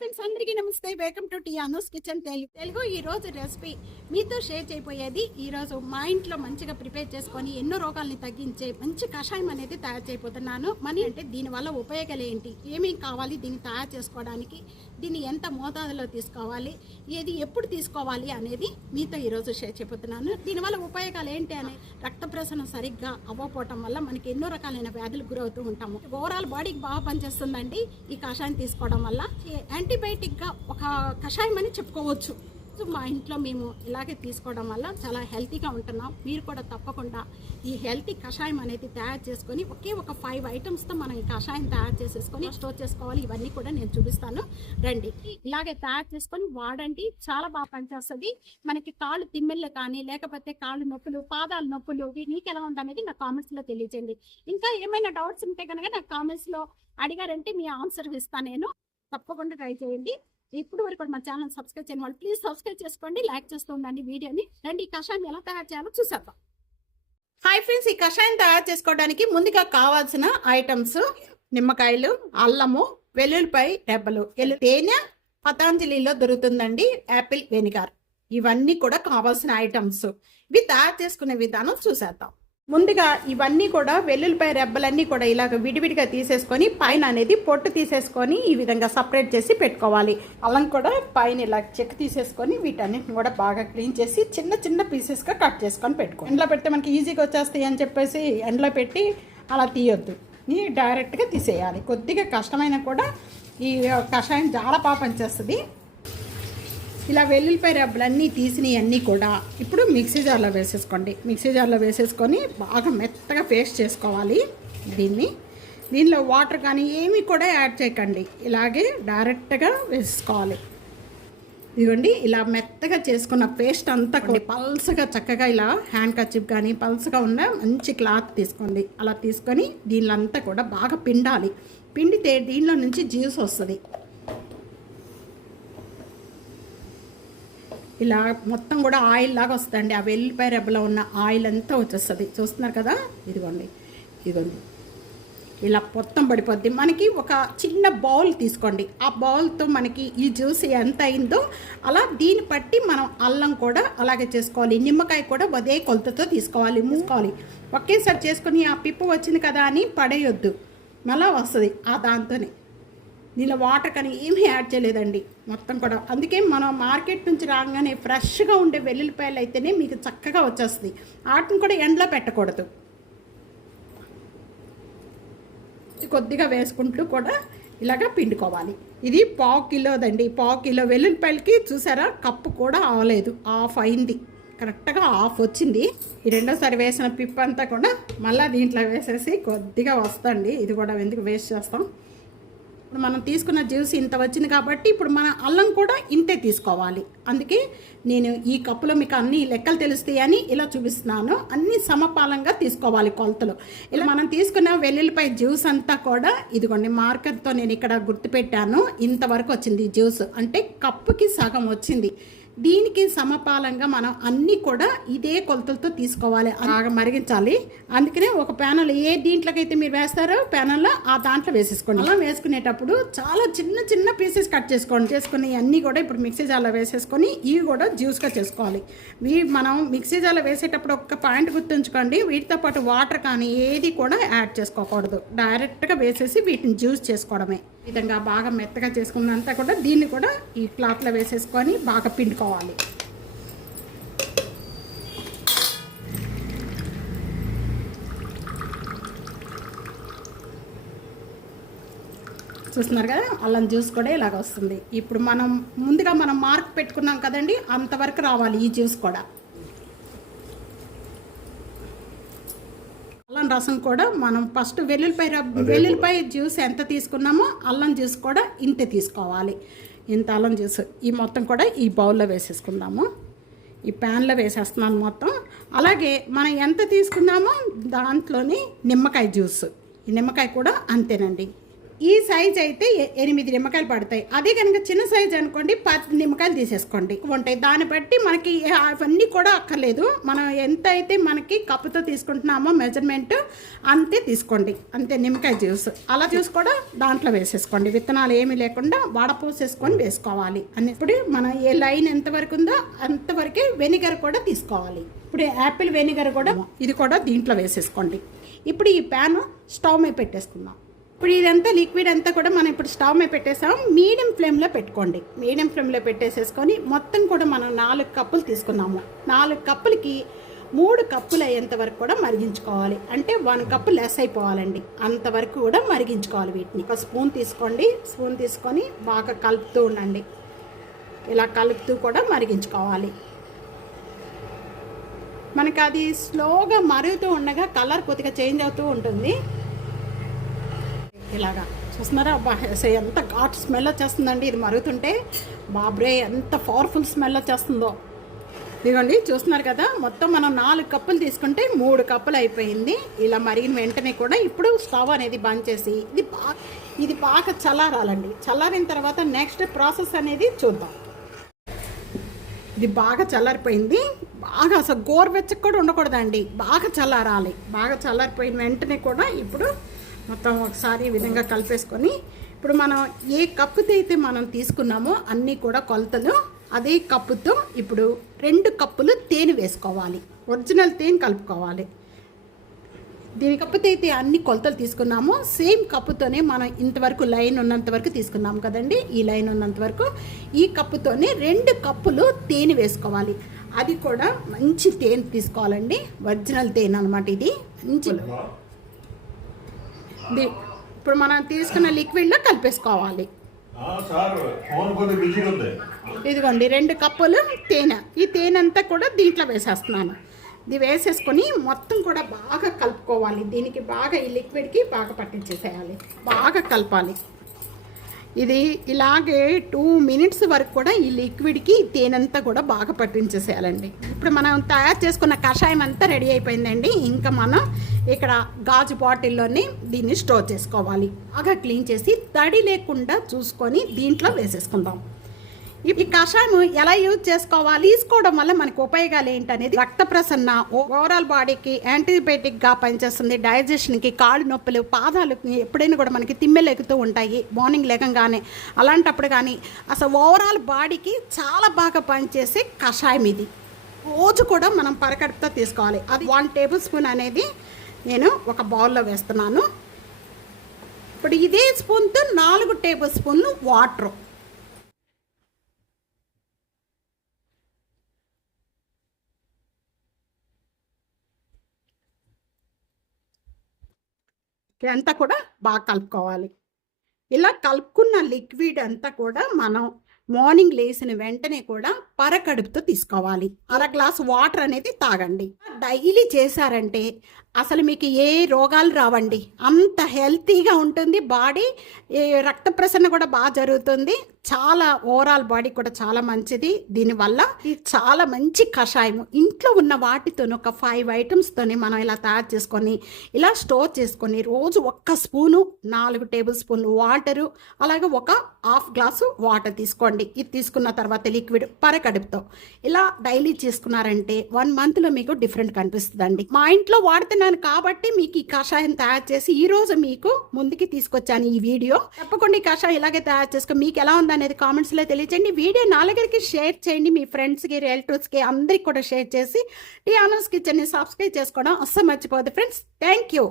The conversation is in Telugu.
ఫ్రెండ్స్ అందరికీ నమస్తే. Welcome to T Anu's kitchen Telugu Telugu ఈ రోజు రెసిపీ మీతో షేర్ చేయబోయేది ఈ రోజు మా ఇంట్లో మంచిగా ప్రిపేర్ చేసుకొని ఎన్నో రోగాల్ని తగ్గించే మంచి కషాయం అనేది తయారు చేయబోతున్నాను. మనీ అంటే దీనివల్ల ఉపయోగాలు ఏంటి? ఏమేమి కావాలి? దీన్ని తయారు చేసుకోవడానికి దీన్ని ఎంత మోతాదులో తీసుకోవాలి? ఏది ఎప్పుడు తీసుకోవాలి అనేది మీతో ఈరోజు షేర్ చెబుతున్నాను. దీనివల్ల ఉపయోగాలు ఏంటి అని రక్త ప్రసరణ సరిగ్గా అవ్వకపోవటం వల్ల మనకి ఎన్నో రకాలైన వ్యాధులు గురవుతూ ఉంటాము. ఓవరాల్ బాడీకి బాగా పనిచేస్తుందండి ఈ కషాయం తీసుకోవడం వల్ల. యాంటీబయాటిక్గా ఒక కషాయం అని చెప్పుకోవచ్చు. సో మా ఇంట్లో మేము ఇలాగే తీసుకోవడం వల్ల చాలా హెల్తీగా ఉంటున్నాం. మీరు కూడా తప్పకుండా ఈ హెల్తీ కషాయం అనేది తయారు చేసుకొని ఒకే ఒక ఫైవ్ ఐటమ్స్తో మనం ఈ కషాయం తయారు చేసేసుకొని స్టోర్ చేసుకోవాలి. ఇవన్నీ కూడా నేను చూపిస్తాను. రండి. ఇలాగే తయారు చేసుకొని వాడండి. చాలా బాగా పనిచేస్తుంది. మనకి కాళ్ళు తిమ్మెళ్ళు కానీ లేకపోతే కాళ్ళు నొప్పులు పాదాల నొప్పులు నీకు ఎలా ఉందనేది నా కామెంట్స్లో తెలియజేయండి. ఇంకా ఏమైనా డౌట్స్ ఉంటే కనుక నా కామెంట్స్లో అడిగారంటే మీ ఆన్సర్ ఇస్తాను నేను. తప్పకుండా ట్రై చేయండి. ఇప్పుడు వరకు మన మా ఛానల్ సబ్స్క్రైబ్ చేయని వాళ్ళు ప్లీజ్ సబ్స్క్రైబ్ చేసుకోండి లైక్ చేస్తూ ఉండండి వీడియోని. రండి ఈ కషాయం ఎలా తయారు చేయాలో చూసేద్దాం. హాయ్ ఫ్రెండ్స్ ఈ కషాయం తయారు చేసుకోవడానికి ముందుగా కావాల్సిన ఐటమ్స్ నిమ్మకాయలు అల్లము వెల్లుల్లిపాయ రెబ్బలు ఎల్లు- తేనె పతాంజలిలో దొరుకుతుందండి యాపిల్ వెనిగర్. ఇవన్నీ కూడా కావాల్సిన ఐటమ్స్ ఇవి తయారు చేసుకునే విధానం చూసేద్దాం. ముందుగా ఇవన్నీ కూడా వెల్లుల్లిపాయ రెబ్బలన్నీ కూడా ఇలాగ విడివిడిగా తీసేసుకొని పైన అనేది పొట్టు తీసేసుకొని ఈ విధంగా సపరేట్ చేసి పెట్టుకోవాలి. అల్లం కూడా పైన ఇలా చెక్ తీసేసుకొని వీటన్నిటిని కూడా బాగా క్లీన్ చేసి చిన్న చిన్న పీసెస్గా కట్ చేసుకొని పెట్టుకో ఎండలో పెడితే మనకి ఈజీగా వచ్చేస్తాయి అని చెప్పేసి ఎండలో పెట్టి అలా తీయొద్దు. డైరెక్ట్గా తీసేయాలి. కొద్దిగా కష్టమైన కూడా ఈ కషాయం చాలా బాగా పనిచేస్తుంది. ఇలా వెల్లుల్లిపాయ రబ్బలన్నీ తీసినవి అన్నీ కూడా ఇప్పుడు మిక్సీ జార్లో వేసేసుకోండి. మిక్సీ జార్లో వేసేసుకొని బాగా మెత్తగా పేస్ట్ చేసుకోవాలి దీన్ని. దీనిలో వాటర్ కానీ ఏమీ కూడా యాడ్ చేయకండి. ఇలాగే డైరెక్ట్గా వేసుకోవాలి. ఇదిగోండి ఇలా మెత్తగా చేసుకున్న పేస్ట్ అంతా కొన్ని పల్సగా చక్కగా ఇలా హ్యాండ్ కచ్చిప్ కానీ పల్సగా ఉన్న మంచి క్లాత్ తీసుకోండి. అలా తీసుకొని దీనిలో అంతా కూడా బాగా పిండాలి. పిండితే దీనిలో నుంచి జ్యూస్ వస్తుంది. ఇలా మొత్తం కూడా ఆయిల్ లాగా వస్తుందండి ఆ వెల్లిపాయ రెబ్బలో ఉన్న ఆయిల్ అంతా వచ్చేస్తుంది. చూస్తున్నారు కదా? ఇదిగోండి. ఇదిగోండి. ఇలా మొత్తం పడిపోద్ది. మనకి ఒక చిన్న బౌల్ తీసుకోండి. ఆ బౌల్తో మనకి ఈ జ్యూస్ ఎంత అయిందో అలా దీన్ని బట్టి మనం అల్లం కూడా అలాగే చేసుకోవాలి. నిమ్మకాయ కూడా అదే కొలతతో తీసుకోవాలి మూసుకోవాలి. ఒకేసారి చేసుకొని ఆ పిప్పు వచ్చింది కదా అని పడేయొద్దు. మళ్ళీ వస్తుంది ఆ దాంతోనే. దీనిలో వాటర్ కానీ ఏమీ యాడ్ చేయలేదండి మొత్తం కూడా. అందుకే మనం మార్కెట్ నుంచి రాగానే ఫ్రెష్గా ఉండే వెల్లుల్లిపాయలు అయితేనే మీకు చక్కగా వచ్చేస్తుంది. వాటిని కూడా ఎండలో పెట్టకూడదు. కొద్దిగా వేసుకుంటూ కూడా ఇలాగ పిండుకోవాలి. ఇది పావు కిలోదండి. పావు కిలో వెల్లుల్లిపాయలకి చూసారా? కప్పు కూడా అవలేదు ఆఫ్ అయింది. కరెక్ట్గా ఆఫ్ వచ్చింది. ఈ రెండోసారి వేసిన పిప్ అంతా కూడా మళ్ళీ దీంట్లో వేసేసి కొద్దిగా వస్తుంది ఇది కూడా ఎందుకు వేస్ట్ చేస్తాం? ఇప్పుడు మనం తీసుకున్న జ్యూస్ ఇంత వచ్చింది కాబట్టి ఇప్పుడు మన అల్లం కూడా ఇంతే తీసుకోవాలి. అందుకే నేను ఈ కప్పులో మీకు అన్ని లెక్కలు తెలుస్తాయని ఇలా చూపిస్తున్నాను. అన్ని సమపాలంగా తీసుకోవాలి కొలతలు. ఇలా మనం తీసుకున్న వెల్లుల్లిపై జ్యూస్ అంతా కూడా ఇదిగోండి మార్కర్తో నేను ఇక్కడ గుర్తుపెట్టాను. ఇంతవరకు వచ్చింది జ్యూస్. అంటే కప్పుకి సగం వచ్చింది. దీనికి సమపాలంగా మనం అన్నీ కూడా ఇదే కొలతలతో తీసుకోవాలి. బాగా మరిగించాలి. అందుకనే ఒక ప్యానల్ ఏ దీంట్లోకైతే మీరు వేస్తారో ప్యానల్లో ఆ దాంట్లో వేసేసుకోండి. అలా వేసుకునేటప్పుడు చాలా చిన్న చిన్న పీసెస్ కట్ చేసుకోండి. చేసుకుని అన్నీ కూడా ఇప్పుడు మిక్సీ జార్లో వేసేసుకొని ఇవి కూడా జ్యూస్గా చేసుకోవాలి. వీ మనం మిక్సీ జార్లో వేసేటప్పుడు ఒక్క పాయింట్ గుర్తుంచుకోండి. వీటితో పాటు వాటర్ కానీ ఏది కూడా యాడ్ చేసుకోకూడదు. డైరెక్ట్గా వేసేసి వీటిని జ్యూస్ చేసుకోవడమే. విధంగా బాగా మెత్తగా చేసుకున్నంతా కూడా దీన్ని కూడా ఈ క్లాత్లో వేసేసుకొని బాగా పిండుకోవాలి. చూస్తున్నారు కదా? అల్లం జ్యూస్ కూడా ఇలాగ వస్తుంది. ఇప్పుడు మనం ముందుగా మనం మార్క్ పెట్టుకున్నాం కదండి అంతవరకు రావాలి ఈ జ్యూస్ కూడా. రసం కూడా మనం ఫస్ట్ వెల్లుల్లిపాయ వెల్లుల్లిపాయ జ్యూస్ ఎంత తీసుకున్నామో అల్లం జ్యూస్ కూడా ఇంతే తీసుకోవాలి. ఇంత అల్లం జ్యూస్ ఈ మొత్తం కూడా ఈ బౌల్లో వేసేసుకుందాము. ఈ ప్యాన్లో వేసేస్తున్నాను మొత్తం. అలాగే మనం ఎంత తీసుకున్నామో దాంట్లోని నిమ్మకాయ జ్యూస్ ఈ నిమ్మకాయ కూడా అంతేనండి. ఈ సైజ్ అయితే ఎనిమిది నిమ్మకాయలు పడతాయి. అదే కనుక చిన్న సైజ్ అనుకోండి పది నిమ్మకాయలు తీసేసుకోండి. ఉంటాయి దాన్ని బట్టి మనకి అవన్నీ కూడా అక్కర్లేదు. మనం ఎంత అయితే మనకి కప్పుతో తీసుకుంటున్నామో మెజర్మెంట్ అంతే తీసుకోండి. అంతే నిమ్మకాయ జ్యూస్ అలా జ్యూస్ కూడా దాంట్లో వేసేసుకోండి. విత్తనాలు ఏమీ లేకుండా వడపోసేసుకొని వేసుకోవాలి. అని ఇప్పుడు మనం ఏ లైన్ ఎంతవరకు ఉందో అంతవరకే వెనిగర్ కూడా తీసుకోవాలి. ఇప్పుడు యాపిల్ వెనిగర్ కూడా ఇది కూడా దీంట్లో వేసేసుకోండి. ఇప్పుడు ఈ ప్యాన్ స్టవ్ మీద పెట్టేసుకుందాం. ఇప్పుడు ఇదంతా లిక్విడ్ అంతా కూడా మనం ఇప్పుడు స్టవ్ మీద పెట్టేసాం. మీడియం ఫ్లేమ్లో పెట్టుకోండి. మీడియం ఫ్లేమ్లో పెట్టేసేసుకొని మొత్తం కూడా మనం నాలుగు కప్పులు తీసుకున్నాము. నాలుగు కప్పులకి మూడు కప్పులు అయ్యేంత వరకు కూడా మరిగించుకోవాలి. అంటే వన్ కప్పు లెస్ అయిపోవాలండి. అంతవరకు కూడా మరిగించుకోవాలి వీటిని. ఒక స్పూన్ తీసుకోండి. స్పూన్ తీసుకొని బాగా కలుపుతూ ఉండండి. ఇలా కలుపుతూ కూడా మరిగించుకోవాలి. మనకు అది స్లోగా మరుగుతూ ఉండగా కలర్ కొద్దిగా చేంజ్ అవుతూ ఉంటుంది. ఇలాగా. చూస్తున్నారా? అబ్బా ఎంత ఘాట్ స్మెల్ వచ్చేస్తుందండి. ఇది మరుగుతుంటే బాబ్రే ఎంత పవర్ఫుల్ స్మెల్ వచ్చేస్తుందో. ఇదిగోండి చూస్తున్నారు కదా? మొత్తం మనం నాలుగు కప్పులు తీసుకుంటే మూడు కప్పులు అయిపోయింది. ఇలా మరిగిన వెంటనే కూడా ఇప్పుడు స్టవ్ అనేది బంద్ చేసి ఇది బాగా ఇది బాగా చల్లారాలండి. చల్లారిన తర్వాత నెక్స్ట్ ప్రాసెస్ అనేది చూద్దాం. ఇది బాగా చల్లారిపోయింది. బాగా అసలు గోరువెచ్చకు కూడా ఉండకూడదండి. బాగా చల్లారాలి. బాగా చల్లారిపోయిన వెంటనే కూడా ఇప్పుడు మొత్తం ఒకసారి ఈ విధంగా కలిపేసుకొని ఇప్పుడు మనం ఏ కప్పుతో అయితే మనం తీసుకున్నామో అన్నీ కూడా కొలతలు అదే కప్పుతో ఇప్పుడు రెండు కప్పులు తేనె వేసుకోవాలి. ఒరిజినల్ తేనె కలుపుకోవాలి. దీని కప్పుతో అయితే అన్ని కొలతలు తీసుకున్నాము సేమ్ కప్పుతోనే మనం ఇంతవరకు లైన్ ఉన్నంత వరకు తీసుకున్నాం కదండి. ఈ లైన్ ఉన్నంత వరకు ఈ కప్పుతోనే రెండు కప్పులు తేనె వేసుకోవాలి. అది కూడా మంచి తేనె తీసుకోవాలండి. ఒరిజినల్ తేనె అనమాట ఇది. మంచి ఇప్పుడు మనం తీసుకున్న లిక్విడ్లో కలిపేసుకోవాలి. ఇదిగోండి రెండు కప్పులు తేనె. ఈ తేనె అంతా కూడా దీంట్లో వేసేస్తున్నాను. ఇది వేసేసుకొని మొత్తం కూడా బాగా కలుపుకోవాలి. దీనికి బాగా ఈ లిక్విడ్కి బాగా పట్టించేసేయాలి. బాగా కలపాలి. ఇది ఇలాగే టూ మినిట్స్ వరకు కూడా ఈ లిక్విడ్కి ఈ తేనెంతా కూడా బాగా పట్టించేసేయాలండి. ఇప్పుడు మనం తయారు చేసుకున్న కషాయం అంతా రెడీ అయిపోయిందండి. ఇంకా మనం ఇక్కడ గాజు బాటిల్లోనే దీన్ని స్టోర్ చేసుకోవాలి. బాగా క్లీన్ చేసి తడి లేకుండా చూసుకొని దీంట్లో వేసేసుకుందాం. ఈ కషాయం ఎలా యూజ్ చేసుకోవాలి? తీసుకోవడం వల్ల మనకు ఉపయోగాలు ఏంటనేది రక్త ప్రసన్న ఓవరాల్ బాడీకి యాంటీబయాటిక్గా పనిచేస్తుంది. డైజెషన్కి కాళ్ళు నొప్పులు పాదాలు ఎప్పుడైనా కూడా మనకి తిమ్మెలు ఎక్కుతూ ఉంటాయి. మార్నింగ్ లేకంగానే అలాంటప్పుడు కానీ అసలు ఓవరాల్ బాడీకి చాలా బాగా పనిచేసే కషాయం ఇది. రోజు కూడా మనం పరకడుపుతో తీసుకోవాలి. అది వన్ టేబుల్ స్పూన్ అనేది నేను ఒక బౌల్లో వేస్తున్నాను. ఇప్పుడు ఇదే స్పూన్తో నాలుగు టేబుల్ స్పూన్లు వాటర్. అంతా కూడా బాగా కలుపుకోవాలి. ఇలా కలుపుకున్న లిక్విడ్ అంతా కూడా మనం మార్నింగ్ లేచిన వెంటనే కూడా పరకడుపుతో తీసుకోవాలి. అర గ్లాస్ వాటర్ అనేది తాగండి. డైలీ చేశారంటే అసలు మీకు ఏ రోగాలు రావండి. అంత హెల్తీగా ఉంటుంది. బాడీ రక్త ప్రసరణ కూడా బాగా జరుగుతుంది. చాలా ఓవరాల్ బాడీ కూడా చాలా మంచిది. దీనివల్ల ఇది చాలా మంచి కషాయం ఇంట్లో ఉన్న వాటితో ఒక ఫైవ్ ఐటమ్స్తోని మనం ఇలా తయారు చేసుకొని ఇలా స్టోర్ చేసుకొని రోజు ఒక్క స్పూను నాలుగు టేబుల్ స్పూన్లు వాటరు అలాగే ఒక హాఫ్ గ్లాసు వాటర్ తీసుకోండి. ఇది తీసుకున్న తర్వాత లిక్విడ్ పరకడుపుతో. ఇలా డైలీ చేసుకున్నారంటే వన్ మంత్లో మీకు డిఫరెంట్ కనిపిస్తుందండి. మా ఇంట్లో వాడుతున్నాను కాబట్టి మీకు ఈ కషాయం తయారు చేసి ఈ రోజు మీకు ముందుకి తీసుకొచ్చాను ఈ వీడియో. తప్పకుండా ఈ కషాయం ఇలాగే తయారు చేసుకో. మీకు ఎలా ఉందనేది కామెంట్స్లో తెలియజేయండి వీడియో నాలుగరికి షేర్ చేయండి. మీ ఫ్రెండ్స్కి రిలేటివ్స్కి అందరికి కూడా షేర్ చేసి టీ ఆనర్స్ కిచెన్ని సబ్స్క్రైబ్ చేసుకోవడం అస్సలు మర్చిపోదు ఫ్రెండ్స్ థ్యాంక్ యూ